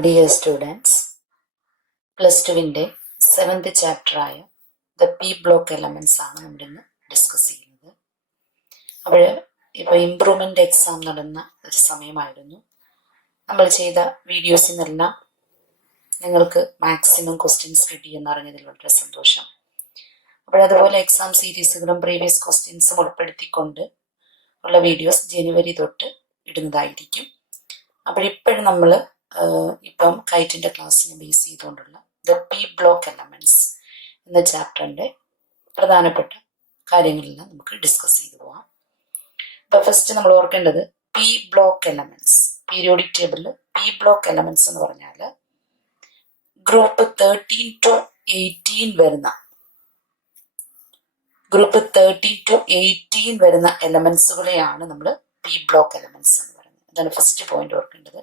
Dear students, plus 2 7th chapter the P block elements ആണ് നമ്മൾ ഇന്ന് ഡിസ്കസ് ചെയ്യുന്നത്. അപ്പോൾ ഇപ്പോൾ ഇംപ്രൂവ്മെന്റ് എക്സാം നടന്ന ഒരു സമയമായിരുന്നു. നമ്മൾ ചെയ്ത വീഡിയോസിൽ നിന്നെല്ലാം നിങ്ങൾക്ക് മാക്സിമം ക്വസ്റ്റ്യൻസ് കിട്ടിയെന്ന് അറിഞ്ഞതിൽ വളരെ സന്തോഷം. അതുപോലെ എക്സാം സീരീസുകളും പ്രീവിയസ് ക്വസ്റ്റ്യൻസും ഉൾപ്പെടുത്തിക്കൊണ്ട് ഉള്ള വീഡിയോസ് ജനുവരി തൊട്ട് ഇടുന്നതായിരിക്കും. അപ്പോഴിപ്പോഴും നമ്മൾ ഇപ്പം കൈറ്റിൻ്റെ ക്ലാസ്സിനെ ബേസ് ചെയ്തുകൊണ്ടുള്ള ദ പി ബ്ലോക്ക് എലമെന്റ്സ് എന്ന ചാപ്റ്ററിൻ്റെ പ്രധാനപ്പെട്ട കാര്യങ്ങളെല്ലാം നമുക്ക് ഡിസ്കസ് ചെയ്തു പോവാം. അപ്പോൾ ഫസ്റ്റ് നമ്മൾ ഓർക്കേണ്ടത് പി ബ്ലോക്ക് എലമെന്റ്സ്, പീരിയോഡിക് ടേബിളിൽ പി ബ്ലോക്ക് എലമെന്റ്സ് എന്ന് പറഞ്ഞാൽ ഗ്രൂപ്പ് 13 to 18 വരുന്ന എലമെന്റ്സുകളെയാണ് നമ്മൾ പി ബ്ലോക്ക് എലമെന്റ്സ് എന്ന് പറയുന്നത്. അതാണ് ഫസ്റ്റ് പോയിന്റ് ഓർക്കേണ്ടത്.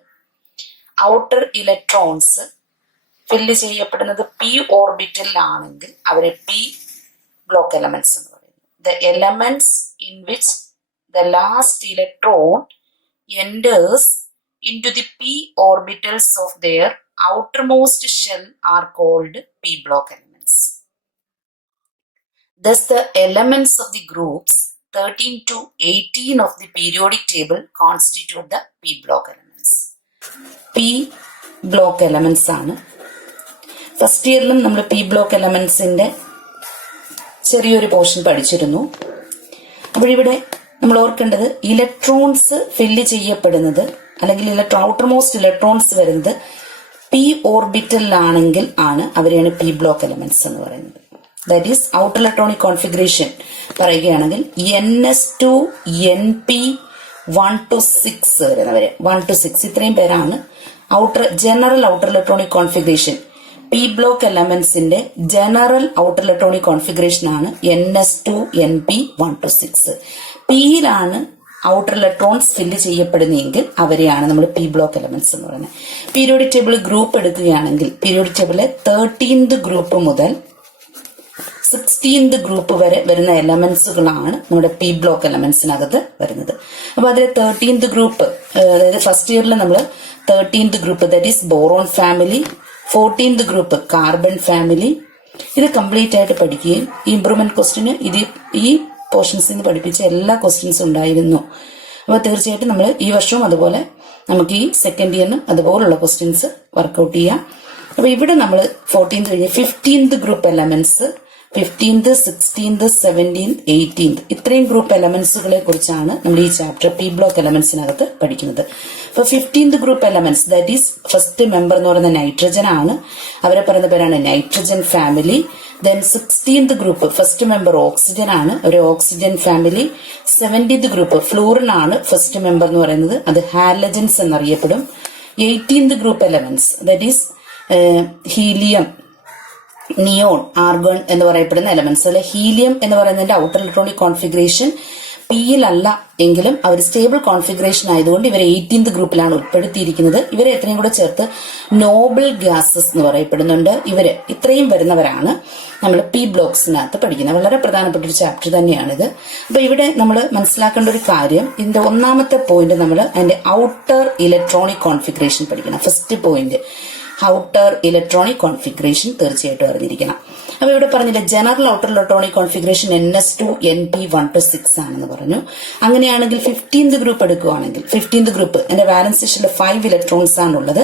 ഔട്ടർ ഇലക്ട്രോൺസ് ഫില്ല് ചെയ്യപ്പെടുന്നത് പി ഓർബിറ്റലിലാണെങ്കിൽ അവരെ പി ബ്ലോക്ക് എലമെന്റ്സ് എന്ന് പറയുന്നു. The elements in which the last electron enters into the P orbitals of their outermost shell are called P block elements. Thus the elements of the groups 13 to 18 of the periodic table constitute the P block elements. P block elements ആണ്. First ഇയറിലും നമ്മൾ P block എലമെന്റ്സിന്റെ ചെറിയൊരു portion പഠിച്ചിരുന്നു. അപ്പോഴിവിടെ നമ്മൾ ഓർക്കേണ്ടത് electrons fill ചെയ്യപ്പെടുന്നത് അല്ലെങ്കിൽ outermost electrons വരുന്നത് P ഓർബിറ്റലിലാണെങ്കിൽ ആണ് അവരെയാണ് പി ബ്ലോക്ക് എലമെന്റ്സ് എന്ന് പറയുന്നത്. That is outer electronic configuration പറയുകയാണെങ്കിൽ NS2 NP 1 to 6 വരുന്നവര് 1 to 6 ഇത്രയും പേരാണ് general outer electronic configuration. P block എലമെന്റ്സിന്റെ ജനറൽ ഔട്ടർ ഇലക്ട്രോണിക് കോൺഫിഗറേഷൻ ആണ് NS2 NP 1 to 6. പിയിലാണ് ഔട്ടർ ഇലക്ട്രോൺസ് ഫില്ല് ചെയ്യപ്പെടുന്നതെങ്കിൽ അവരെയാണ് നമ്മൾ പി ബ്ലോക്ക് എലമെന്റ്സ് എന്ന് പറയുന്നത്. പീരിയോഡിക് ടേബിൾ ഗ്രൂപ്പ് എടുക്കുകയാണെങ്കിൽ പീരിയോഡിക് ടേബിളിലെ 13th ഗ്രൂപ്പ് മുതൽ 16th ഗ്രൂപ്പ് വരെ വരുന്ന എലമെന്റ്സുകളാണ് നമ്മുടെ പി ബ്ലോക്ക് എലമെന്റ്സിനകത്ത് വരുന്നത്. അപ്പൊ അതിൽ 13th ഗ്രൂപ്പ്, അതായത് ഫസ്റ്റ് ഇയറിൽ നമ്മൾ 13th group that is boron family, 14th group carbon family, ഇത് കംപ്ലീറ്റ് ആയിട്ട് പഠിക്കുകയും ഈ ഇംപ്രൂവ്മെന്റ് ക്വസ്റ്റിന് ഈ പോർഷൻസിൽ നിന്ന് പഠിപ്പിച്ച എല്ലാ ക്വസ്റ്റ്യൻസും ഉണ്ടായിരുന്നു. അപ്പൊ തീർച്ചയായിട്ടും നമ്മൾ ഈ വർഷവും അതുപോലെ നമുക്ക് ഈ സെക്കൻഡ് ഇയറിന് അതുപോലുള്ള ക്വസ്റ്റ്യൻസ് വർക്ക്ഔട്ട് ചെയ്യാം. അപ്പൊ ഇവിടെ നമ്മൾ 14th കഴിഞ്ഞ് 15th group elements 15th 16th 17th 18th ഇത്രയും ഗ്രൂപ്പ് എലമെന്റ്സുകളെ കുറിച്ചാണ് നമ്മൾ ഈ ചാപ്റ്റർ പി ബ്ലോക്ക് എലമെന്റ്സിനകത്ത് പഠിക്കുന്നത്. അപ്പൊ 15th group elements that is first member എന്ന് പറയുന്ന നൈട്രജൻ ആണ്. അവരെ പറയുന്ന പേരാണ് nitrogen family. Then 16th group first member oxygen ആണ്, ഒരു oxygen family. 17th group fluorine ആണ് ഫസ്റ്റ് മെമ്പർ എന്ന് പറയുന്നത്, അത് ഹാലജൻസ് എന്നറിയപ്പെടും. 18th group elements that is helium, neon, argon എന്ന് പറയപ്പെടുന്ന എലമെന്റ്സ്. അല്ലെ ഹീലിയം എന്ന് പറയുന്നതിന്റെ ഔട്ടർ ഇലക്ട്രോണിക് കോൺഫിഗറേഷൻ പിയിലല്ല എങ്കിലും അവർ സ്റ്റേബിൾ കോൺഫിഗറേഷൻ ആയതുകൊണ്ട് ഇവരെ 18th ഗ്രൂപ്പിലാണ് ഉൾപ്പെടുത്തിയിരിക്കുന്നത്. ഇവരെ എത്രയും കൂടെ ചേർത്ത് നോബിൾ ഗ്യാസസ് എന്ന് പറയപ്പെടുന്നുണ്ട്. ഇവര് ഇത്രയും വരുന്നവരാണ് നമ്മൾ പി ബ്ലോക്സിനകത്ത് പഠിക്കുന്നത്. വളരെ പ്രധാനപ്പെട്ട ഒരു ചാപ്റ്റർ തന്നെയാണിത്. അപ്പൊ ഇവിടെ നമ്മൾ മനസ്സിലാക്കേണ്ട ഒരു കാര്യം, ഇതിന്റെ ഒന്നാമത്തെ പോയിന്റ് നമ്മൾ അതിന്റെ ഔട്ടർ ഇലക്ട്രോണിക് കോൺഫിഗറേഷൻ പഠിക്കണം. First point outer electronic configuration തീർച്ചയായിട്ടും അറിഞ്ഞിരിക്കണം. അപ്പൊ ഇവിടെ പറഞ്ഞില്ല general outer electronic configuration NS2 NP 1 to 6 ആണെന്ന് പറഞ്ഞു. അങ്ങനെയാണെങ്കിൽ 15th ഗ്രൂപ്പ് എടുക്കുകയാണെങ്കിൽ 15th ഗ്രൂപ്പ് എന്റെ വാലൻസ് സ്റ്റേഷനിൽ 5 ഇലക്ട്രോൺസ് ആണുള്ളത്.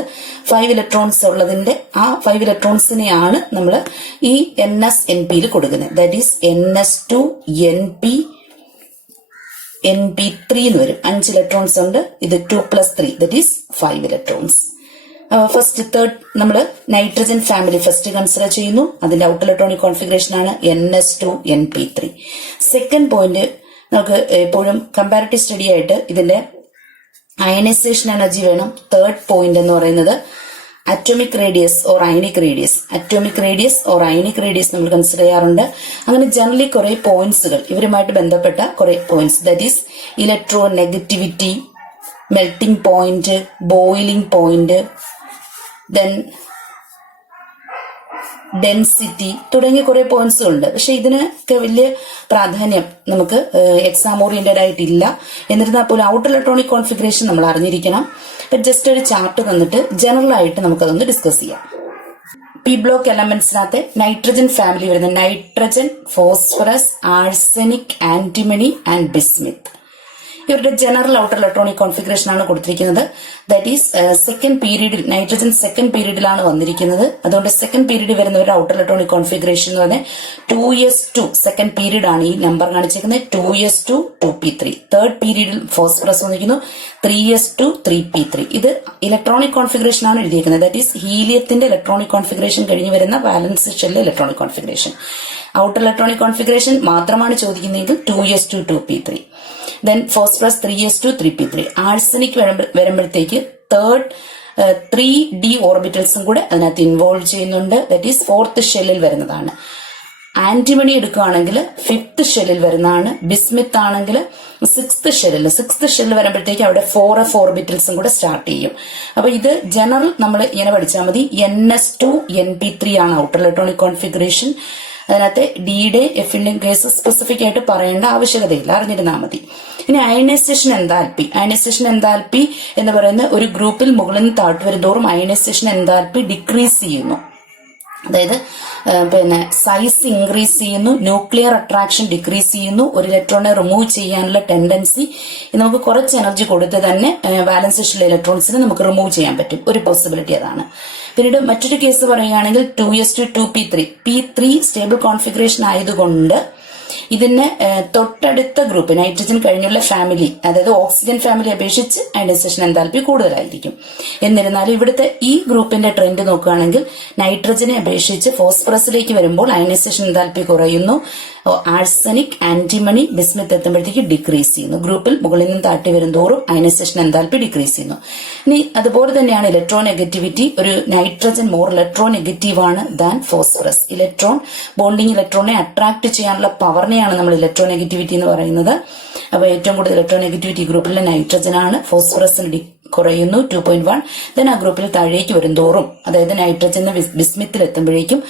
5 ഇലക്ട്രോൺസ് ഉള്ളതിന്റെ ആ 5 ഇലക്ട്രോൺസിനെയാണ് നമ്മൾ ഈ NS-NPയിൽ കൊടുക്കുന്നത്. ദാറ്റ് ഈസ് NS2 NP3 എന്ന് വരും. 5 ഇലക്ട്രോൺസ് ഉണ്ട്. ഇത് 2 + 3 ദാറ്റ് ഈസ് 5 ഇലക്ട്രോൺസ്. തേർഡ് നമ്മൾ നൈട്രജൻ ഫാമിലി ഫസ്റ്റ് കൺസിഡർ ചെയ്യുന്നു. അതിന്റെ ഔട്ടർ ഇലക്ട്രോണിക് കോൺഫിഗറേഷൻ ആണ് NS2 NP3. സെക്കൻഡ് പോയിന്റ് നമുക്ക് എപ്പോഴും കമ്പാരിറ്റീവ് സ്റ്റഡി ആയിട്ട് ഇതിന്റെ അയനൈസേഷൻ എനർജി വേണം. തേർഡ് പോയിന്റ് എന്ന് പറയുന്നത് atomic radius or ionic radius, നമ്മൾ കൺസിഡർ ചെയ്യാറുണ്ട്. അങ്ങനെ ജനറലി കുറെ പോയിന്റ്സുകൾ ഇവരുമായിട്ട് ബന്ധപ്പെട്ട കുറെ points that is electro negativity, melting point, boiling point, then density തുടങ്ങിയ കുറെ പോയിന്റ്സും ഉണ്ട്. പക്ഷെ ഇതിനൊക്കെ വലിയ പ്രാധാന്യം നമുക്ക് എക്സാം ഓറിയന്റഡ് ആയിട്ടില്ല. എന്നിരുന്നാൽ പോലും ഔട്ടർ ഇലക്ട്രോണിക് കോൺഫിഗറേഷൻ നമ്മൾ അറിഞ്ഞിരിക്കണം. ജസ്റ്റ് ഒരു ചാർട്ട് തന്നിട്ട് ജനറൽ ആയിട്ട് നമുക്കതൊന്ന് ഡിസ്കസ് ചെയ്യാം. പി ബ്ലോക്ക് എലമെന്റ്സിനകത്ത് നൈട്രജൻ ഫാമിലി വരുന്ന nitrogen, phosphorus, arsenic, antimony and Bismith. ഇവരുടെ ജനറൽ ഔട്ടർ ഇലക്ട്രോണിക് കോൺഫിഗറേഷൻ ആണ് കൊടുത്തിരിക്കുന്നത്. ദാറ്റ് ഈസ് സെക്കൻഡ് പീരീഡിൽ, നൈട്രജൻ സെക്കൻഡ് പീരീഡിലാണ് വന്നിരിക്കുന്നത്. അതുകൊണ്ട് സെക്കൻഡ് പീരീഡിൽ വരുന്നവരുടെ ഔട്ടർ ഇലക്ട്രോണിക് കോൺഫിഗറേഷൻ എന്ന് പറഞ്ഞാൽ 2s2 സെക്കൻഡ് പീരീഡ് ആണ് ഈ നമ്പർ കാണിച്ചിരിക്കുന്നത്. 2s2 2p3. തേർഡ് പീരീഡിൽ ഫോസ്ഫറസ് വന്നിരിക്കുന്നു 3s2 3p3. ഇത് ഇലക്ട്രോണിക് കോൺഫിഗറേഷൻ ആണ് എഴുതിയിരിക്കുന്നത്. ദാറ്റ് ഈസ് ഹീലിയത്തിന്റെ ഇലക്ട്രോണിക് കോൺഫിഗറേഷൻ കഴിഞ്ഞ് വരുന്ന വാലൻസ് ഷെല്ലിലെ electronic configuration. Outer electronic configuration മാത്രമാണ് ചോദിക്കുന്നതെങ്കിൽ 2s2 2p3. Then phosphorus 3s2 3p3. Arsenic വരുമ്പോഴത്തേക്ക് തേർഡ് 3d ഓർബിറ്റൽസും കൂടെ അതിനകത്ത് ഇൻവോൾവ് ചെയ്യുന്നുണ്ട്. ദാറ്റ് ഈസ് ഫോർത്ത് ഷെല്ലിൽ വരുന്നതാണ്. ആന്റിമണി എടുക്കുകയാണെങ്കിൽ ഫിഫ്ത്ത് ഷെല്ലിൽ വരുന്നതാണ്. ബിസ്മിത്ത് ആണെങ്കിൽ സിക്സ്ത് ഷെല്ലിൽ വരുമ്പോഴത്തേക്ക് അവിടെ 4f ഓർബിറ്റൽസും കൂടെ സ്റ്റാർട്ട് ചെയ്യും. അപ്പൊ ഇത് ജനറൽ നമ്മൾ ഇങ്ങനെ പഠിച്ചാൽ മതി. ns2 np3 ആണ് ഔട്ടർ ഇലക്ട്രോണിക് കോൺഫിഗറേഷൻ. അതിനകത്ത് ഡിയുടെ എഫിന്റെയും കേസ് സ്പെസിഫിക് ആയിട്ട് പറയേണ്ട ആവശ്യകതയില്ല, അറിഞ്ഞിരുന്നാൽ മതി. ഇനി അയനൈസേഷൻ എൻതാൽപ്പി എന്ന് പറയുന്ന ഒരു ഗ്രൂപ്പിൽ മുകളിൽ നിന്ന് താഴ്ത്തു വരുന്തോറും അയനൈസേഷൻ എൻതാൽപ്പി ഡിക്രീസ് ചെയ്യുന്നു. അതായത് സൈസ് ഇൻക്രീസ് ചെയ്യുന്നു, ന്യൂക്ലിയർ അട്രാക്ഷൻ ഡിക്രീസ് ചെയ്യുന്നു, ഒരു ഇലക്ട്രോണെ റിമൂവ് ചെയ്യാനുള്ള ടെൻഡൻസി. നമുക്ക് കുറച്ച് എനർജി കൊടുത്ത് തന്നെ വാലൻസ് ഷെല്ലിലെ ഇലക്ട്രോൺസിനെ നമുക്ക് റിമൂവ് ചെയ്യാൻ പറ്റും. ഒരു പോസിബിലിറ്റി അതാണ്. പിന്നീട് മറ്റൊരു കേസ് പറയുകയാണെങ്കിൽ 2s2 2p3. p3 stable configuration ആയതുകൊണ്ട് ഇതിന് തൊട്ടടുത്ത ഗ്രൂപ്പ് നൈട്രജൻ കഴിഞ്ഞുള്ള ഫാമിലി, അതായത് ഓക്സിജൻ ഫാമിലി അപേക്ഷിച്ച് അയനൈസേഷൻ എൻതാൽപ്പി കൂടുതലായിരിക്കും. എന്നിരുന്നാലും ഇവിടുത്തെ ഈ ഗ്രൂപ്പിന്റെ ട്രെൻഡ് നോക്കുകയാണെങ്കിൽ നൈട്രജനെ അപേക്ഷിച്ച് ഫോസ്ഫറസിലേക്ക് വരുമ്പോൾ അയനൈസേഷൻ എൻതാൽപ്പി കുറയുന്നു. ആഴ്സനിക്, ആന്റിമണി, ബിസ്മിത്ത് എത്തുമ്പോഴത്തേക്ക് ഡിക്രീസ് ചെയ്യുന്നു. ഗ്രൂപ്പിൽ മുകളിൽ നിന്ന് താഴ്ത്തി വരുന്തോറും അയനൈസേഷൻ എൻതാൽപ്പി ഡിക്രീസ് ചെയ്യുന്നു. ഇനി അതുപോലെ തന്നെയാണ് ഇലക്ട്രോ നെഗറ്റിവിറ്റി. ഒരു നൈട്രജൻ മോർ ഇലക്ട്രോ നെഗറ്റീവ് ആണ് ദാൻ ഫോസ്ഫറസ്. ബോണ്ടിങ് ഇലക്ട്രോണിനെ അട്രാക്ട് ചെയ്യാനുള്ള പവറിനെയാണ് നമ്മൾ ഇലക്ട്രോ നെഗറ്റിവിറ്റി എന്ന് പറയുന്നത്. അപ്പൊ ഏറ്റവും കൂടുതൽ ഇലക്ട്രോ നെഗറ്റിവിറ്റി ഗ്രൂപ്പിലെ നൈട്രജൻ ആണ്. ഫോസ്ഫറസിന് കുറയുന്നു 2.1. ദെൻ ആ ഗ്രൂപ്പിൽ താഴേക്ക് വരുന്തോറും, അതായത് നൈട്രജന് ബിസ്മിത്തിൽ എത്തുമ്പോഴേക്കും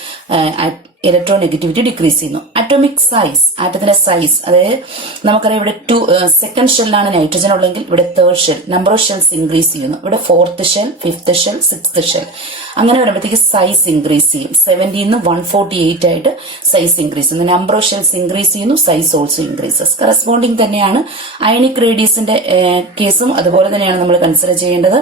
ഇലക്ട്രോ നെഗറ്റിവിറ്റി ഡിക്രീസ് ചെയ്യുന്നു. അറ്റോമിക് സൈസ്, ആറ്റത്തിന്റെ സൈസ്, അതായത് നമുക്കറിയാം ഇവിടെ സെക്കൻഡ് ഷെല്ലാണ് നൈട്രജൻ ഉള്ളെങ്കിൽ ഇവിടെ third shell, number of shells increase ചെയ്യുന്നു. ഇവിടെ fourth shell, fifth shell, sixth shell. അങ്ങനെ വരുമ്പോഴത്തേക്ക് സൈസ് ഇൻക്രീസ് ചെയ്യും. 70 നിന്ന് 148 ആയിട്ട് സൈസ് ഇൻക്രീസ് ചെയ്യുന്നു. നമ്പർ ഓഫ് ഷെൽസ് ഇൻക്രീസ് ചെയ്യുന്നു, സൈസ് ഓൾസോ ഇൻക്രീസസ്. കറസ്പോണ്ടിങ് തന്നെയാണ് അയണിക് റേഡിയസിന്റെ കേസും അതുപോലെ തന്നെയാണ് നമ്മൾ കൺസിഡർ ചെയ്യേണ്ടത്.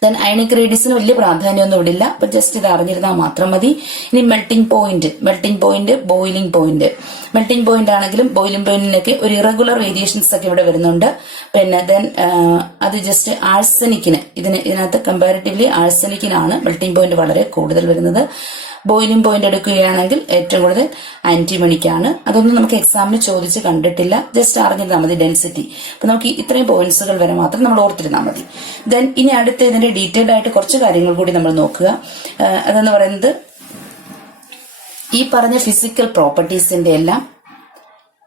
ദെൻ അയണിക് റേഡിയസിന് വലിയ പ്രാധാന്യമൊന്നും ഇവിടില്ല. അപ്പൊ ജസ്റ്റ് ഇത് അറിഞ്ഞിരുന്നാൽ മാത്രം മതി. ഇനി melting point, boiling point. Melting point ആണെങ്കിലും ബോയിലിംഗ് പോയിന്റിനൊക്കെ ഒരു ഇറഗുലർ വേരിയേഷൻസ് ഒക്കെ ഇവിടെ വരുന്നുണ്ട്. പിന്നെ ദെൻ അത് ജസ്റ്റ് ആഴ്സനിക്കിന്, ഇതിനകത്ത് കമ്പാരിറ്റീവ്ലി ആഴ്സനിക്കിനാണ് മെൽറ്റിംഗ് പോയിന്റ് വളരെ കൂടുതൽ വരുന്നത്. ബോയിലിംഗ് പോയിന്റ് എടുക്കുകയാണെങ്കിൽ ഏറ്റവും കൂടുതൽ ആന്റിമണിക്കാണ്. അതൊന്നും നമുക്ക് എക്സാമിന് ചോദിച്ച് കണ്ടിട്ടില്ല, ജസ്റ്റ് അറിഞ്ഞിരുന്നാൽ മതി ഡെൻസിറ്റി. അപ്പൊ നമുക്ക് ഇത്രയും പോയിന്റ്സുകൾ വരെ മാത്രം നമ്മൾ ഓർത്തിരുന്നാൽ മതി. ദെൻ ഇനി അടുത്ത ഇതിന്റെ ഡീറ്റെയിൽഡ് ആയിട്ട് കുറച്ച് കാര്യങ്ങൾ കൂടി നമ്മൾ നോക്കുക. അതെന്ന് പറയുന്നത് ഈ പറഞ്ഞ ഫിസിക്കൽ പ്രോപ്പർട്ടീസിന്റെ എല്ലാം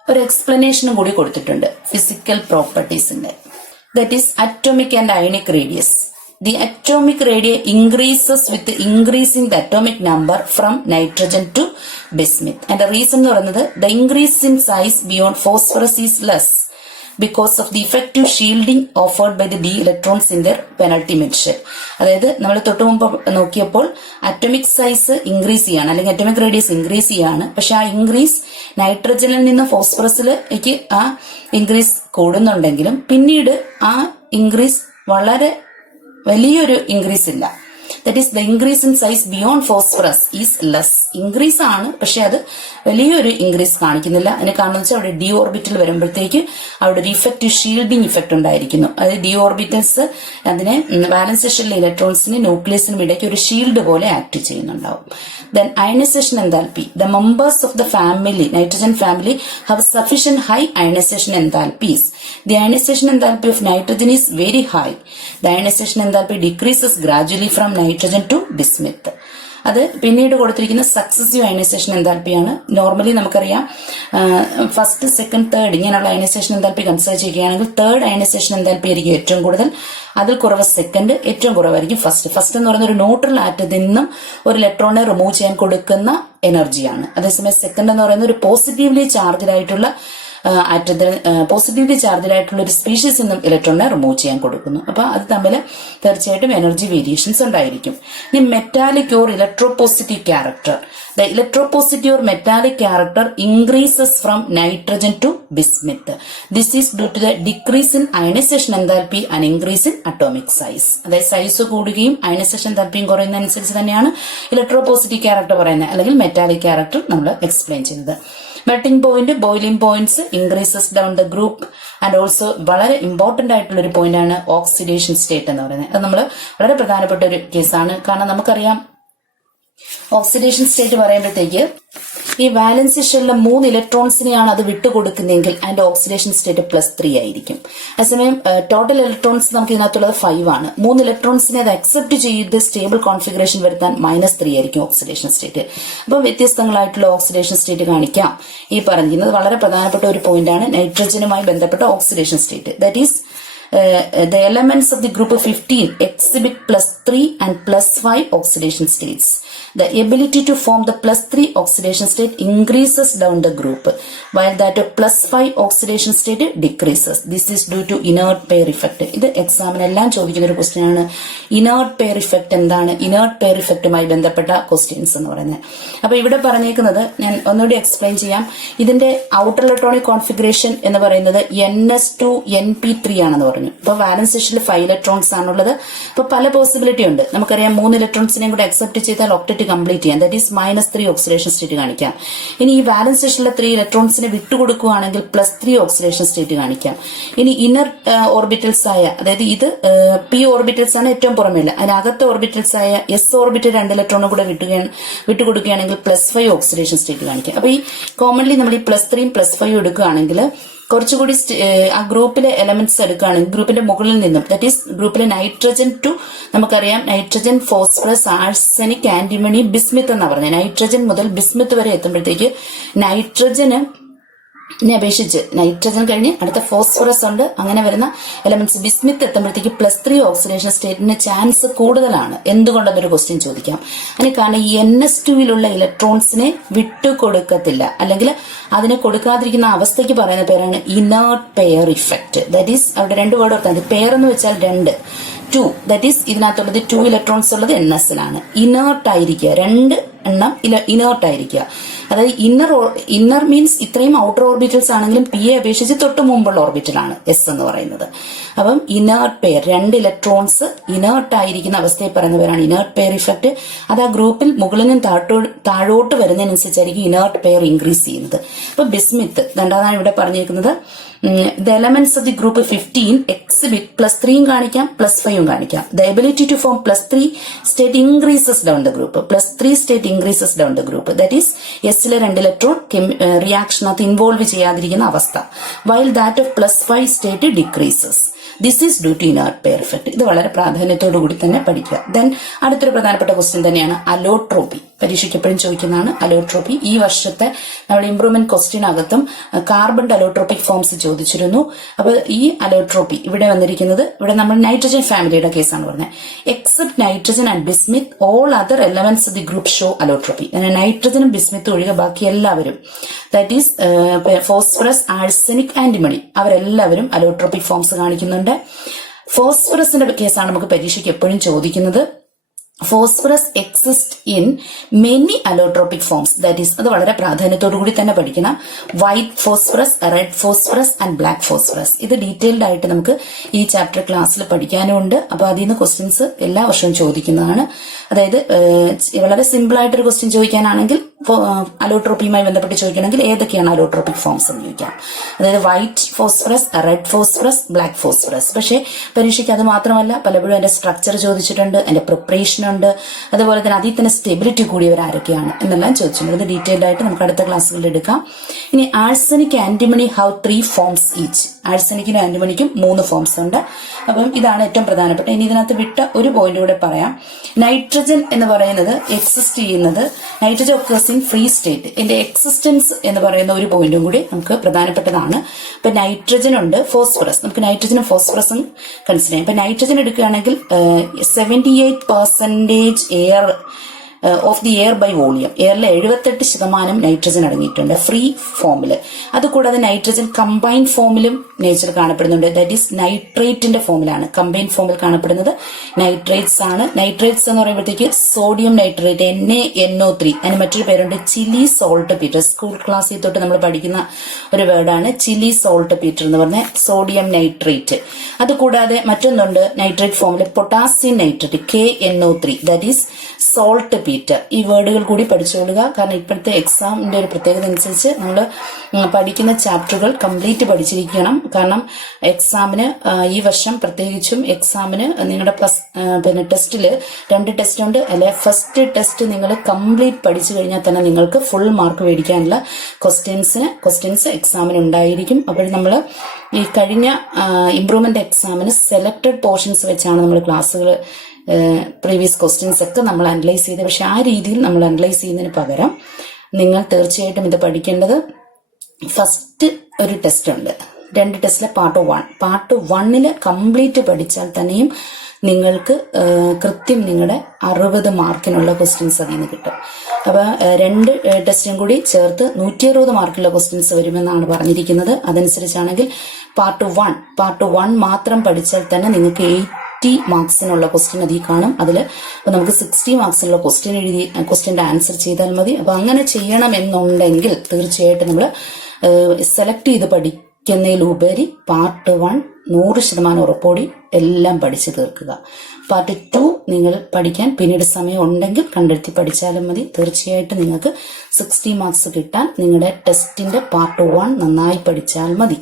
ഒരു എക്സ്പ്ലനേഷനും കൂടി കൊടുത്തിട്ടുണ്ട്. ഫിസിക്കൽ പ്രോപ്പർട്ടീസിന്റെ, that is atomic and ionic radius. The atomic radius increases with increasing the atomic number from nitrogen to bismuth. And the reason എന്ന് പറയുന്നത് the increase in size beyond phosphorus is less because of the effective shielding offered by the d electrons in their penultimate shell. അതായത് നമ്മൾ തൊട്ട് മുമ്പ് നോക്കിയപ്പോൾ atomic size increase ചെയ്യാണ്, അല്ലെങ്കിൽ atomic radius increase ചെയ്യാണ്. പക്ഷെ ആ ഇൻക്രീസ് നൈട്രജനിൽ നിന്ന് ഫോസ്ഫറസിലേക്ക് ആ ഇൻക്രീസ് കൂടുന്നുണ്ടെങ്കിലും പിന്നീട് ആ ഇൻക്രീസ് വളരെ വലിയൊരു ഇൻക്രീസ് ഇല്ല. That is the increase in size beyond phosphorus is less. Increase ആണ്, പക്ഷെ അത് വലിയൊരു ഇൻക്രീസ് കാണിക്കുന്നില്ല. അതിന് കാരണം വെച്ചാൽ അവിടെ ഡി ഓർബിറ്റൽ വരുമ്പോഴത്തേക്ക് അവിടെ ഒരു ഇഫക്റ്റീവ് ഷീൽഡിംഗ് ഇഫക്റ്റ് ഉണ്ടായിരിക്കുന്നു. അതായത് ഡി ഓർബിറ്റൽസ് അതിനെ വാലൻസ് ഷെല്ലിലെ ഇലക്ട്രോൺസിന് ന്യൂക്ലിയസിനും ഇടയ്ക്ക് ഒരു ഷീൽഡ് പോലെ ആക്ട് ചെയ്യുന്നുണ്ടാവും. Then ionization enthalpy. The members of the family, nitrogen family, have sufficient high ionization enthalpies. The ionization enthalpy of nitrogen is very high. The ionization enthalpy decreases gradually from nitrogen to bismuth. അത് പിന്നീട് കൊടുത്തിരിക്കുന്ന successive ionisation എൻതാൽപ്പിയാണ്. Normally നമുക്കറിയാം first, second, third ഇങ്ങനെയുള്ള ionisation enthalpy consider ചെയ്യുകയാണെങ്കിൽ third ionisation enthalpy ആയിരിക്കും ഏറ്റവും കൂടുതൽ, അതിൽ കുറവ് സെക്കൻഡ്, ഏറ്റവും കുറവായിരിക്കും ഫസ്റ്റ്. ഫസ്റ്റ് എന്ന് പറയുന്ന ഒരു ന്യൂട്രൽ ആറ്റത്തിൽ നിന്നും ഒരു ഇലക്ട്രോണിനെ റിമൂവ് ചെയ്യാൻ കൊടുക്കുന്ന എനർജിയാണ്. അതേസമയം സെക്കൻഡ് എന്ന് പറയുന്ന ഒരു പോസിറ്റീവ്ലി ചാർജ്ഡ് ആയിട്ടുള്ള ഒരു സ്പീഷീസിൽ നിന്നും ഇലക്ട്രോണിനെ റിമൂവ് ചെയ്യാൻ കൊടുക്കുന്നു. അപ്പൊ അത് തമ്മിൽ തീർച്ചയായിട്ടും എനർജി വേരിയേഷൻസ് ഉണ്ടായിരിക്കും. ഇനി metallic or electropositive character. The electropositive or metallic character increases from nitrogen to bismuth. This is due to the decrease in ionization enthalpy and increase in atomic size. അതായത് size കൂടുകയും ionisation എൻതാൽപ്പിയും കുറയുന്നതനുസരിച്ച് തന്നെയാണ് ഇലക്ട്രോപോസിറ്റീവ് character പറയുന്നത്, അല്ലെങ്കിൽ metallic character നമ്മൾ explain ചെയ്യുന്നത്. Melting point, boiling points increases down the group and also വളരെ important ആയിട്ടുള്ള ഒരു പോയിന്റ് ആണ് ഓക്സിഡേഷൻ സ്റ്റേറ്റ് എന്ന് പറയുന്നത്. അത് നമ്മൾ വളരെ പ്രധാനപ്പെട്ട ഒരു കേസാണ്. കാരണം നമുക്കറിയാം ഓക്സിഡേഷൻ സ്റ്റേറ്റ് പറയുമ്പോഴത്തേക്ക് ഈ വാലൻസി ഷെല്ലിലെ 3 ഇലക്ട്രോൺസിനെയാണ് അത് വിട്ടുകൊടുക്കുന്നതെങ്കിൽ അതിന്റെ ഓക്സിഡേഷൻ സ്റ്റേറ്റ് +3 ആയിരിക്കും. അതേസമയം ടോട്ടൽ ഇലക്ട്രോൺസ് നമുക്ക് ഇതിനകത്തുള്ളത് 5 ആണ്. 3 ഇലക്ട്രോൺസിനെ അത് അക്സെപ്റ്റ് ചെയ്ത് സ്റ്റേബിൾ കോൺഫിഗറേഷൻ വരുത്താൻ -3 ആയിരിക്കും ഓക്സിഡേഷൻ സ്റ്റേറ്റ്. അപ്പോൾ വ്യത്യസ്തങ്ങളായിട്ടുള്ള ഓക്സിഡേഷൻ സ്റ്റേറ്റ് കാണിക്കാം. ഈ പറഞ്ഞിരുന്നത് വളരെ പ്രധാനപ്പെട്ട ഒരു പോയിന്റ് ആണ് നൈട്രജനുമായി ബന്ധപ്പെട്ട oxidation state. That is the elements of the group 15 exhibit +3 and +5 oxidation states. The ability to form the +3 oxidation state increases down the group, while that of +5 oxidation state decreases. This is due to inert pair effect. ഇത് എക്സാമിനെല്ലാം ചോദിക്കുന്ന ഒരു question ആണ്. Inert pair effect എന്താണ്? Inert pair ഇഫക്റ്റുമായി ബന്ധപ്പെട്ട questions എന്ന് പറയുന്നത്. അപ്പൊ ഇവിടെ പറഞ്ഞേക്കുന്നത് ഞാൻ ഒന്നുകൂടി എക്സ്പ്ലെയിൻ ചെയ്യാം. ഇതിന്റെ ഔട്ടർ ഇലക്ട്രോണിക് കോൺഫിഗറേഷൻ എന്ന് പറയുന്നത് NS2 NP3 ആണെന്ന് പറഞ്ഞു. ഇപ്പൊ വാലൻസ് ഷെല്ലിൽ 5 ഇലക്ട്രോൺസ് ആണുള്ളത്. അപ്പൊ പല പോസിബിലിറ്റി ഉണ്ട്. നമുക്കറിയാം 3 ഇലക്ട്രോൺസിനെയും കൂടെ അക്സെപ്റ്റ് ചെയ്താൽ ഒക്ടറ്റ് കംപ്ലീറ്റ് ചെയ്യാം. ദാറ്റ് ഈസ് -3 ഓക്സിഡേഷൻ സ്റ്റേറ്റ് കാണിക്കാം. ഇനി ഈ വാലൻസ് ഷെല്ലിലെ 3 ഇലക്ട്രോൺസിനെ വിട്ടുകൊടുക്കുകയാണെങ്കിൽ +3 ഓക്സിഡേഷൻ സ്റ്റേറ്റ് കാണിക്കാം. ഇനി ഇന്നർ ഓർബിറ്റൽസ് ആയ, അതായത് ഇത് P ഓർബിറ്റൽസ് ആണ് ഏറ്റവും പുറമേയുള്ള, അതിനകത്തെ ഓർബിറ്റൽസ് ആയ S ഓർബിറ്റൽ 2 ഇലക്ട്രോണും കൂടെ വിട്ടുകൊടുക്കുകയാണെങ്കിൽ +5 ഓക്സിഡേഷൻ സ്റ്റേറ്റ് കാണിക്കാം. അപ്പൊ ഈ കോമൺലി നമ്മൾ ഈ +3 +5 എടുക്കുകയാണെങ്കിൽ കുറച്ചുകൂടി ആ ഗ്രൂപ്പിലെ എലമെന്റ്സ് എടുക്കുകയാണെങ്കിൽ ഗ്രൂപ്പിന്റെ മുകളിൽ നിന്നും, ദാറ്റ് ഈസ് ഗ്രൂപ്പിലെ നൈട്രജൻ ടു നമുക്കറിയാം nitrogen, phosphorus, arsenic, antimony, Bismith എന്നാ പറഞ്ഞത്. നൈട്രജൻ മുതൽ ബിസ്മിത്ത് വരെ എത്തുമ്പോഴത്തേക്ക് നൈട്രജന് അപേക്ഷിച്ച് നൈട്രജൻ കഴിഞ്ഞ് അടുത്ത ഫോസ്ഫറസ് ഉണ്ട്. അങ്ങനെ വരുന്ന എലമെന്റ്സ് ബിസ്മിത്ത് എത്തുമ്പോഴത്തേക്ക് +3 ഓക്സിഡേഷൻ സ്റ്റേറ്റിന് ചാൻസ് കൂടുതലാണ്. എന്തുകൊണ്ടെന്നൊരു ക്വസ്റ്റ്യൻ ചോദിക്കാം. അതിന് കാരണം ഈ NS2-ലുള്ള ഇലക്ട്രോൺസിനെ വിട്ടുകൊടുക്കത്തില്ല, അല്ലെങ്കിൽ അതിനെ കൊടുക്കാതിരിക്കുന്ന അവസ്ഥയ്ക്ക് പറയുന്ന പേരാണ് inert pair effect. That is അവിടെ 2 വേർഡ് ഓർത്താൽ പെയർ എന്ന് വെച്ചാൽ 2 ദാറ്റ് ഈസ് ഇതിനകത്തുള്ളത് 2 ഇലക്ട്രോൺസ് ഉള്ളത് NS-ലാണ്. ഇനേർട്ട് ആയിരിക്കുക, 2 എണ്ണം ഇനേർട്ട് ആയിരിക്കുക. അതായത് ഇന്നർ മീൻസ് ഇത്രയും ഔട്ടർ ഓർബിറ്റൽസ് ആണെങ്കിലും P യെ അപേക്ഷിച്ച് തൊട്ട് മുമ്പുള്ള ഓർബിറ്റലാണ് S എന്ന് പറയുന്നത്. അപ്പം ഇനേർട്ട് പെയർ, 2 ഇലക്ട്രോൺസ് ഇനേർട്ട് ആയിരിക്കുന്ന അവസ്ഥയെ പറയുന്ന പേരാണ് ഇനേർട്ട് പെയർ ഇഫക്റ്റ്. അത് ആ ഗ്രൂപ്പിൽ മുകളിൽ നിന്ന് താഴോട്ട് വരുന്നതിനനുസരിച്ചായിരിക്കും ഇനേർട്ട് പെയർ ഇൻക്രീസ് ചെയ്യുന്നത്. അപ്പൊ ബിസ്മിത്ത് രണ്ടാമതാണ് ഇവിടെ പറഞ്ഞിരിക്കുന്നത്. The elements of the group 15 exhibit +3 കാണിക്കാം, +5 കാണിക്കാം. The ability to form +3 state increases down the group. +3 state increases down the group. That is S-ലെ 2 ഇലക്ട്രോൺ റിയാക്ഷനകത്ത് ഇൻവോൾവ് ചെയ്യാതിരിക്കുന്ന അവസ്ഥ. While that of +5 state decreases. This is due to inert pair effect. ഇത് വളരെ പ്രാധാന്യത്തോടു കൂടി തന്നെ പഠിക്കുക. ദെൻ അടുത്തൊരു പ്രധാനപ്പെട്ട ക്വസ്റ്റ്യൻ തന്നെയാണ് അലോട്രോപ്പി. പരീക്ഷയ്ക്ക് എപ്പോഴും ചോദിക്കുന്നതാണ് അലോട്രോപ്പി. ഈ വർഷത്തെ നമ്മുടെ ഇംപ്രൂവ്മെന്റ് ക്വസ്റ്റ്യനകത്തും കാർബൺ അലോട്രോപ്പിക് ഫോംസ് ചോദിച്ചിരുന്നു. അപ്പോൾ ഈ അലോട്രോപ്പി ഇവിടെ വന്നിരിക്കുന്നത്, ഇവിടെ നമ്മൾ നൈട്രജൻ ഫാമിലിയുടെ കേസാണ് പറഞ്ഞത്. Except nitrogen and bismuth all other elements of the group show allotropy. നൈട്രജനും ബിസ്മിത്തും ഒഴികെ ബാക്കി എല്ലാവരും, that is phosphorus, arsenic, antimony, അവരെല്ലാവരും അലോട്രോപ്പിക് ഫോംസ് കാണിക്കുന്നുണ്ട്. ഫോസ്ഫറസിന്റെ കേസാണ് നമുക്ക് പരീക്ഷയ്ക്ക് എപ്പോഴും ചോദിക്കുന്നത്. Phosphorus exist in many allotropic forms. That is അത് വളരെ പ്രാധാന്യത്തോടു കൂടി തന്നെ പഠിക്കണം. White phosphorus, red phosphorus and black phosphorus. ഇത് ഡീറ്റെയിൽഡ് ആയിട്ട് നമുക്ക് ഈ ചാപ്റ്റർ ക്ലാസ്സിൽ പഠിക്കാനും ഉണ്ട്. അപ്പൊ അതിൽ നിന്ന് ക്വസ്റ്റ്യൻസ് എല്ലാ വർഷവും ചോദിക്കുന്നതാണ്. അതായത് വളരെ സിമ്പിൾ ആയിട്ടൊരു ക്വസ്റ്റ്യൻ ചോദിക്കാനാണെങ്കിൽ അലോട്രോപ്പിയുമായി ബന്ധപ്പെട്ട് ചോദിക്കണമെങ്കിൽ ഏതൊക്കെയാണ് അലോട്രോപ്പിക് ഫോംസ് എന്ന് ചോദിക്കാം. അതായത് white phosphorus, red phosphorus, black phosphorus. പക്ഷേ പരീക്ഷയ്ക്ക് അത് മാത്രമല്ല, പലപ്പോഴും അതിന്റെ സ്ട്രക്ചർ ചോദിച്ചിട്ടുണ്ട്, അതിന്റെ പ്രിപ്പറേഷൻ ഉണ്ട്, അതുപോലെ തന്നെ അതിൽ തന്നെ സ്റ്റെബിലിറ്റി കൂടിയവർ ആരൊക്കെയാണ് എന്നെല്ലാം ചോദിച്ചിട്ടുണ്ട്. ഇത് ഡീറ്റെയിൽഡ് ആയിട്ട് നമുക്ക് അടുത്ത ക്ലാസ്സുകളിൽ എടുക്കാം. ഇനി arsenic, antimony have 3 forms each. ആഴ്സനിക്കിനും ആന്റിമണിക്കും 3 ഫോംസ് ഉണ്ട്. അപ്പം ഇതാണ് ഏറ്റവും പ്രധാനപ്പെട്ട. ഇനി ഇതിനകത്ത് വിട്ട ഒരു പോയിന്റ് കൂടെ പറയാം. നൈട്രജൻ നൈട്രജൻ എന്ന് പറയുന്നത് എക്സിസ്റ്റ് ചെയ്യുന്നത് nitrogen occurs in free state. ഇതിന്റെ എക്സിസ്റ്റൻസ് എന്ന് പറയുന്ന ഒരു പോയിന്റും കൂടി നമുക്ക് പ്രധാനപ്പെട്ടതാണ്. ഇപ്പൊ നൈട്രജൻ ഉണ്ട്, ഫോസ്ഫറസ്, നമുക്ക് നൈട്രജനും ഫോസ്ഫറസും കൺസിഡർ ചെയ്യാം. ഇപ്പൊ നൈട്രജൻ എടുക്കുകയാണെങ്കിൽ 78% air of the air by volume, എയറിൽ 78% നൈട്രജൻ അടങ്ങിയിട്ടുണ്ട് ഫ്രീ ഫോമിൽ. അതുകൂടാതെ നൈട്രജൻ കമ്പൈൻഡ് ഫോമിലും നേച്ചർ കാണപ്പെടുന്നുണ്ട്. ദാറ്റ് ഈസ് നൈട്രേറ്റിന്റെ ഫോമിലാണ്. കമ്പൈൻഡ് ഫോമിൽ കാണപ്പെടുന്നത് നൈട്രേറ്റ്സ് ആണ്. നൈട്രേറ്റ്സ് എന്ന് പറയുമ്പോഴത്തേക്ക് സോഡിയം നൈട്രേറ്റ് NaNO3, അതിന് മറ്റൊരു പേരുണ്ട് ചില്ലി സോൾട്ട് പീറ്റർ. സ്കൂൾ ക്ലാസ്സിൽ തൊട്ട് നമ്മൾ പഠിക്കുന്ന ഒരു വേർഡാണ് ചില്ലി സോൾട്ട് പീറ്റർ എന്ന് പറഞ്ഞ സോഡിയം നൈട്രേറ്റ്. അതുകൂടാതെ മറ്റൊന്നുണ്ട് നൈട്രേറ്റ് ഫോമിൽ potassium nitrate KNO3, that is salt Peter. ഈ വേർഡുകൾ കൂടി പഠിച്ചുകൊള്ളുക. കാരണം ഇപ്പോഴത്തെ എക്സാമിന്റെ ഒരു പ്രത്യേകത അനുസരിച്ച് നമ്മൾ പഠിക്കുന്ന ചാപ്റ്ററുകൾ കംപ്ലീറ്റ് പഠിച്ചിരിക്കണം. കാരണം എക്സാമിന് ഈ വർഷം പ്രത്യേകിച്ചും എക്സാമിന് നിങ്ങളുടെ ടെസ്റ്റില് 2 ടെസ്റ്റ് ഉണ്ട്. അല്ലെ ഫസ്റ്റ് ടെസ്റ്റ് നിങ്ങൾ കംപ്ലീറ്റ് പഠിച്ചു കഴിഞ്ഞാൽ തന്നെ നിങ്ങൾക്ക് ഫുൾ മാർക്ക് മേടിക്കാനുള്ള ക്വസ്റ്റ്യൻസ് എക്സാമിന് ഉണ്ടായിരിക്കും. അപ്പോൾ നമ്മൾ ഈ കഴിഞ്ഞ ഇംപ്രൂവ്മെന്റ് എക്സാമിന് സെലക്ടഡ് പോർഷൻസ് വെച്ചാണ് നമ്മൾ ക്ലാസ്സുകൾ പ്രീവിയസ് ക്വസ്റ്റ്യൻസ് ഒക്കെ നമ്മൾ അനലൈസ് ചെയ്ത്. പക്ഷെ ആ രീതിയിൽ നമ്മൾ അനലൈസ് ചെയ്യുന്നതിന് പകരം നിങ്ങൾ തീർച്ചയായിട്ടും ഇത് പഠിക്കേണ്ടത് ഫസ്റ്റ് ഒരു ടെസ്റ്റ് ഉണ്ട്, 2 ടെസ്റ്റിലെ പാർട്ട് 1 കംപ്ലീറ്റ് പഠിച്ചാൽ തന്നെയും നിങ്ങൾക്ക് കൃത്യം നിങ്ങളുടെ 60 മാർക്കിനുള്ള ക്വസ്റ്റ്യൻസ് അതിൽ നിന്ന് കിട്ടും. അപ്പൊ 2 ടെസ്റ്റും കൂടി ചേർത്ത് 160 മാർക്കുള്ള ക്വസ്റ്റ്യൻസ് വരുമെന്നാണ് പറഞ്ഞിരിക്കുന്നത്. അതനുസരിച്ചാണെങ്കിൽ പാർട്ട് 1 മാത്രം പഠിച്ചാൽ തന്നെ നിങ്ങൾക്ക് 80 മാർക്സിനുള്ള ക്വസ്റ്റ്യൻ അതിൽ കാണും. അതിൽ നമുക്ക് 60 മാർക്സിനുള്ള ക്വസ്റ്റ്യന്റെ ആൻസർ ചെയ്താൽ മതി. അപ്പൊ അങ്ങനെ ചെയ്യണമെന്നുണ്ടെങ്കിൽ തീർച്ചയായിട്ടും നമ്മൾ സെലക്ട് ചെയ്ത് പഠിക്കുന്നതിലുപരി പാർട്ട് 1 100% ഉറപ്പോടി എല്ലാം പഠിച്ചു തീർക്കുക. പാർട്ട് 2 നിങ്ങൾ പഠിക്കാൻ പിന്നീട് സമയം ഉണ്ടെങ്കിൽ കണ്ടെത്തി പഠിച്ചാലും മതി. തീർച്ചയായിട്ടും നിങ്ങൾക്ക് 60 മാർക്സ് കിട്ടാൻ നിങ്ങളുടെ ടെസ്റ്റിന്റെ പാർട്ട് 1 നന്നായി പഠിച്ചാൽ മതി.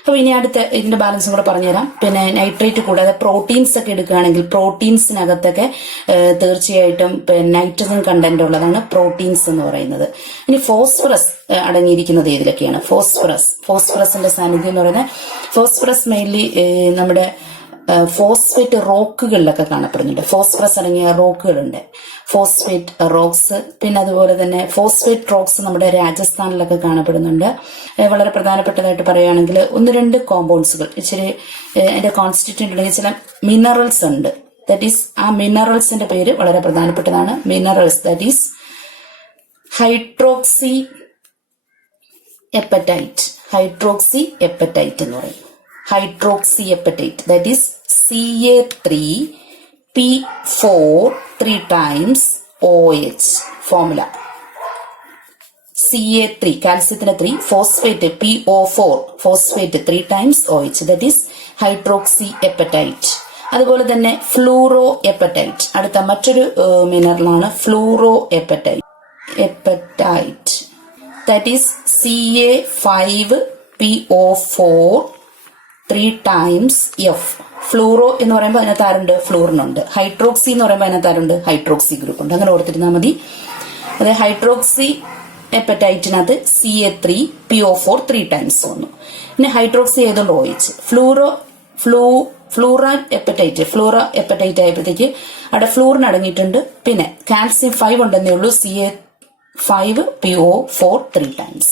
അപ്പൊ ഇനി അടുത്ത ഇതിന്റെ ബാലൻസും കൂടെ പറഞ്ഞുതരാം. പിന്നെ നൈട്രേറ്റ് കൂടാതെ പ്രോട്ടീൻസ് ഒക്കെ എടുക്കുകയാണെങ്കിൽ പ്രോട്ടീൻസിനകത്തൊക്കെ തീർച്ചയായിട്ടും നൈട്രജൻ കണ്ടന്റ് ഉള്ളതാണ് പ്രോട്ടീൻസ് എന്ന് പറയുന്നത്. ഇനി ഫോസ്ഫറസ് അടങ്ങിയിരിക്കുന്നത് ഏതിലൊക്കെയാണ്? ഫോസ്ഫറസിന്റെ സാന്നിധ്യം എന്ന് പറയുന്നത് ഫോസ്ഫറസ് മെയിൻലി നമ്മുടെ ഫോസ്ഫേറ്റ് റോക്കുകളിലൊക്കെ കാണപ്പെടുന്നുണ്ട്. ഫോസ്ഫറസ് അടങ്ങിയ റോക്കുകളുണ്ട്, ഫോസ്ഫേറ്റ് റോക്സ്. പിന്നെ അതുപോലെ തന്നെ ഫോസ്ഫേറ്റ് റോക്സ് നമ്മുടെ രാജസ്ഥാനിലൊക്കെ കാണപ്പെടുന്നുണ്ട്. വളരെ പ്രധാനപ്പെട്ടതായിട്ട് പറയുകയാണെങ്കിൽ 1-2 കോമ്പൗണ്ട്സുകൾ ഇച്ചിരി അതിന്റെ കോൺസ്റ്റിറ്റ്യൂന്റ് ഉണ്ടെങ്കിൽ ചില മിനറൽസ് ഉണ്ട്. ദാറ്റ് ഈസ് ആ മിനറൽസിന്റെ പേര് വളരെ പ്രധാനപ്പെട്ടതാണ്. Minerals that is hydroxy apatite എന്ന് പറയും. Hydroxy apatite that is Ca3P4 3 times OH formula. Ca3 കാൽസ്യത്തിന് 3, phosphate PO4 phosphate 3 times OH that is hydroxy apatite. അതുപോലെ തന്നെ ഫ്ലൂറോ എപ്പറ്റൈറ്റ് അടുത്ത മറ്റൊരു മിനറലാണ് fluoro apatite that is Ca5PO4 3 times F. Fluoro എന്ന് പറയുമ്പോൾ അതിനകത്ത് ആരുണ്ട്? ഫ്ലൂറിനുണ്ട്. ഹൈഡ്രോക്സി എന്ന് പറയുമ്പോൾ അതിനകത്ത് ആരുണ്ട്? ഹൈഡ്രോക്സി ഗ്രൂപ്പ് ഉണ്ട്. അങ്ങനെ ഓർത്തിരുന്നാൽ മതി. അതായത് ഹൈഡ്രോക്സി എപ്പറ്റൈറ്റിനകത്ത് Ca3PO4 3 times വന്നു. പിന്നെ ഹൈഡ്രോക്സി ആയതുകൊണ്ട് OH. ഫ്ലൂറ എപ്പറ്റൈറ്റ് ആയപ്പോഴത്തേക്ക് അവിടെ ഫ്ലൂറിന് അടങ്ങിയിട്ടുണ്ട്. പിന്നെ കാൽസ്യം 5 ഉണ്ടെന്നേ ഉള്ളൂ. Ca5PO4 3 times.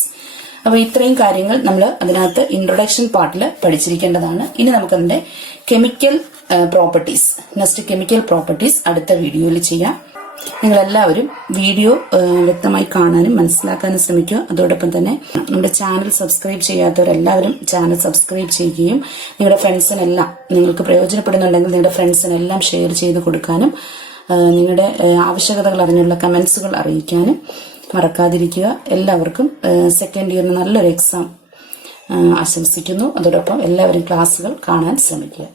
അപ്പൊ ഇത്രയും കാര്യങ്ങൾ നമ്മൾ അതിനകത്ത് ഇൻട്രൊഡക്ഷൻ പാർട്ടിൽ പഠിച്ചിരിക്കേണ്ടതാണ്. ഇനി നമുക്കതിന്റെ കെമിക്കൽ പ്രോപ്പർട്ടീസ് അടുത്ത വീഡിയോയിൽ ചെയ്യാം. നിങ്ങളെല്ലാവരും വീഡിയോ വ്യക്തമായി കാണാനും മനസ്സിലാക്കാനും ശ്രമിക്കുക. അതോടൊപ്പം തന്നെ നമ്മുടെ ചാനൽ സബ്സ്ക്രൈബ് ചെയ്യാത്തവരെല്ലാവരും ചാനൽ സബ്സ്ക്രൈബ് ചെയ്യുകയും നിങ്ങളുടെ ഫ്രണ്ട്സിനെല്ലാം നിങ്ങൾക്ക് പ്രയോജനപ്പെടുന്നുണ്ടെങ്കിൽ നിങ്ങളുടെ ഫ്രണ്ട്സിനെല്ലാം ഷെയർ ചെയ്ത് കൊടുക്കാനും നിങ്ങളുടെ ആവശ്യകതകൾ അറിഞ്ഞുള്ള കമന്റ്സുകൾ അറിയിക്കാനും മറക്കാതിരിക്കുക. എല്ലാവർക്കും സെക്കൻഡ് ഇയറിന് നല്ലൊരു എക്സാം ആശംസിക്കുന്നു. അതോടൊപ്പം എല്ലാവരും ക്ലാസ്സുകൾ കാണാൻ ശ്രമിക്കുക.